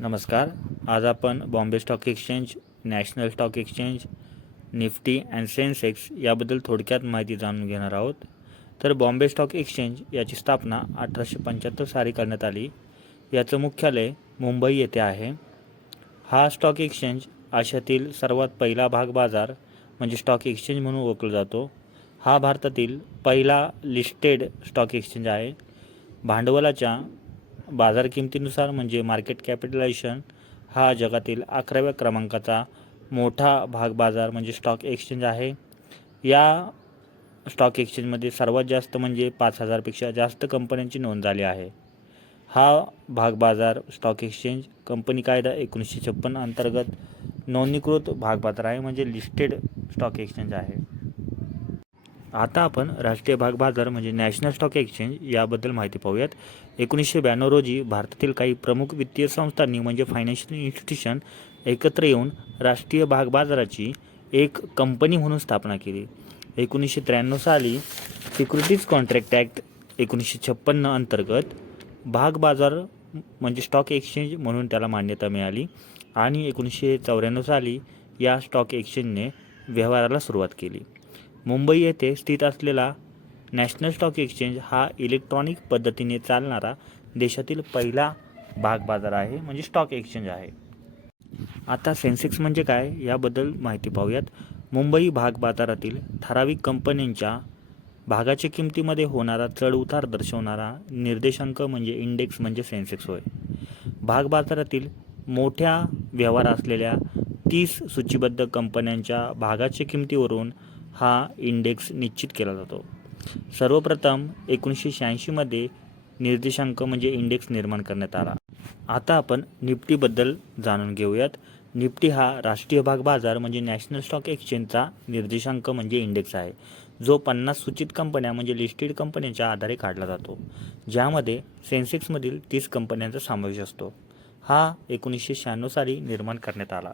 नमस्कार. आज आपण Bombay stock exchange, national stock exchange, Nifty and Sensex याबद्दल थोडक्यात माहिती जाणून घेणार आहोत. तर बॉम्बे स्टॉक एक्सचेंज याची स्थापना 1875 साली करण्यात आली. याचं मुख्यालय मुंबई येथे आहे. हा स्टॉक एक्सचेंज आशियातील सर्वात पहिला भाग बाजार म्हणजे स्टॉक एक्सचेंज म्हणून ओळखला जातो. हा भारतातील पहिला लिस्टेड स्टॉक एक्सचेंज आहे. भांडवलाच्या बाजार किमतीनुसार म्हणजे मार्केट कॅपिटलायझेशन हा जगातील 11व्या क्रमांकाचा मोठा भाग बाजार म्हणजे स्टॉक एक्सचेंज आहे. या स्टॉक एक्सचेंजमध्ये सर्वात जास्त म्हणजे 5,000पेक्षा जास्त कंपन्यांची नोंद झाली आहे. हा भाग बाजार स्टॉक एक्सचेंज कंपनी कायदा 1956 अंतर्गत नोंदणीकृत भाग बाजार आहे म्हणजे लिस्टेड स्टॉक एक्सचेंज आहे. आता आपण राष्ट्रीय भाग बाजार म्हणजे नॅशनल स्टॉक एक्सचेंज याबद्दल माहिती पाहूयात. 1992 रोजी भारतातील काही प्रमुख वित्तीय संस्थांनी म्हणजे फायनान्शियल इन्स्टिट्यूशन एकत्र येऊन राष्ट्रीय भाग बाजाराची एक कंपनी म्हणून स्थापना केली. 1993 साली सिक्युरिटीज कॉन्ट्रॅक्ट ॲक्ट 1956 अंतर्गत भाग बाजार म्हणजे स्टॉक एक्सचेंज म्हणून त्याला मान्यता मिळाली आणि 1994 साली या स्टॉक एक्सचेंजने व्यवहाराला सुरुवात केली. मुंबई येथे स्थित असलेला नॅशनल स्टॉक एक्सचेंज हा इलेक्ट्रॉनिक पद्धतीने चालणारा देशातील पहिला भाग बाजार आहे म्हणजे स्टॉक एक्सचेंज आहे. आता सेन्सेक्स म्हणजे काय याबद्दल माहिती पाहूयात. मुंबई भाग बाजारातील ठराविक कंपन्यांच्या भागाच्या किमतीमध्ये होणारा चढ उतार दर्शवणारा निर्देशांक म्हणजे इंडेक्स म्हणजे सेन्सेक्स होय. भाग बाजारातील मोठ्या व्यवहार असलेल्या 30 सूचीबद्ध कंपन्यांच्या भागाच्या किमतीवरून हा इंडेक्स निश्चित केला जातो. सर्वप्रथम 1986 निर्देशांक म्हणजे इंडेक्स निर्माण करण्यात आला. आता आपण निफ्टीबद्दल जाणून घेऊयात. निफ्टी हा राष्ट्रीय भाग बाजार म्हणजे नॅशनल स्टॉक एक्सचेंजचा निर्देशांक म्हणजे इंडेक्स आहे, जो 50 सूचित कंपन्या म्हणजे लिस्टेड कंपन्यांच्या आधारे काढला जातो, ज्यामध्ये सेन्सेक्समधील 30 कंपन्यांचा समावेश असतो. हा 1996 साली निर्माण करण्यात आला.